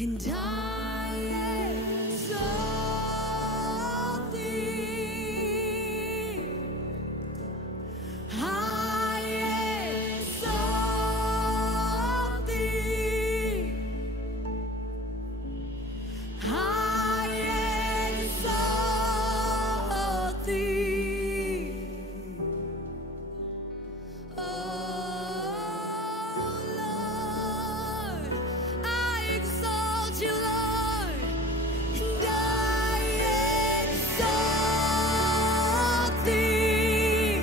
and I exalt thee. I exalt thee. I exalt thee. Oh Lord, I exalt you, Lord, and I exalt thee.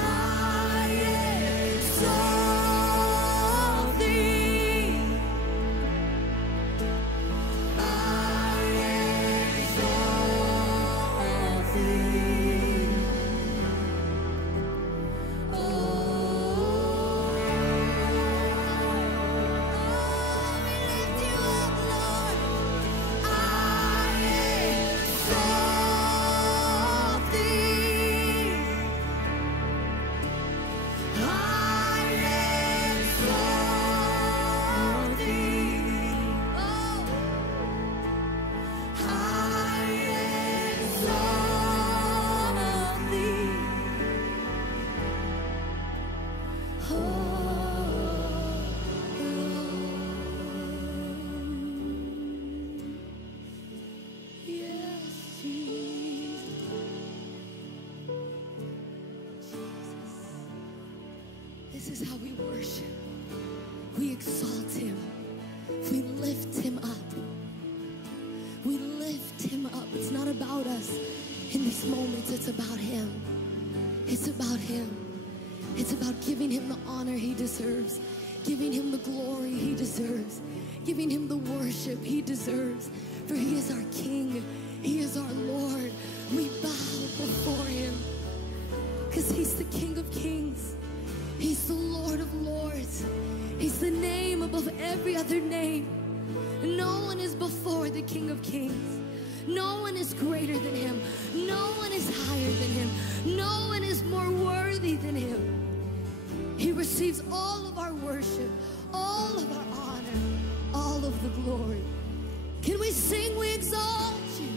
I exalt thee. I exalt thee. Oh, we lift you up, Lord. I exalt thee. I exalt thee. Oh, I exalt thee. Oh, yes, Jesus. This is how we worship. We exalt him. We lift him up. We lift him up. It's not about us in these moments. It's about him. It's about him. It's about giving him the honor he deserves, giving him the glory he deserves, giving him the worship he deserves. For he is our King. He is our Lord. We bow before him because he's the King of Kings. He's the Lord of Lords. He's the name above every other name. No one is before the King of Kings. No one is greater than him. No one is higher than him. No one is more worthy than him. He receives all of our worship, all of our honor, all of the glory. Can we sing, we exalt you?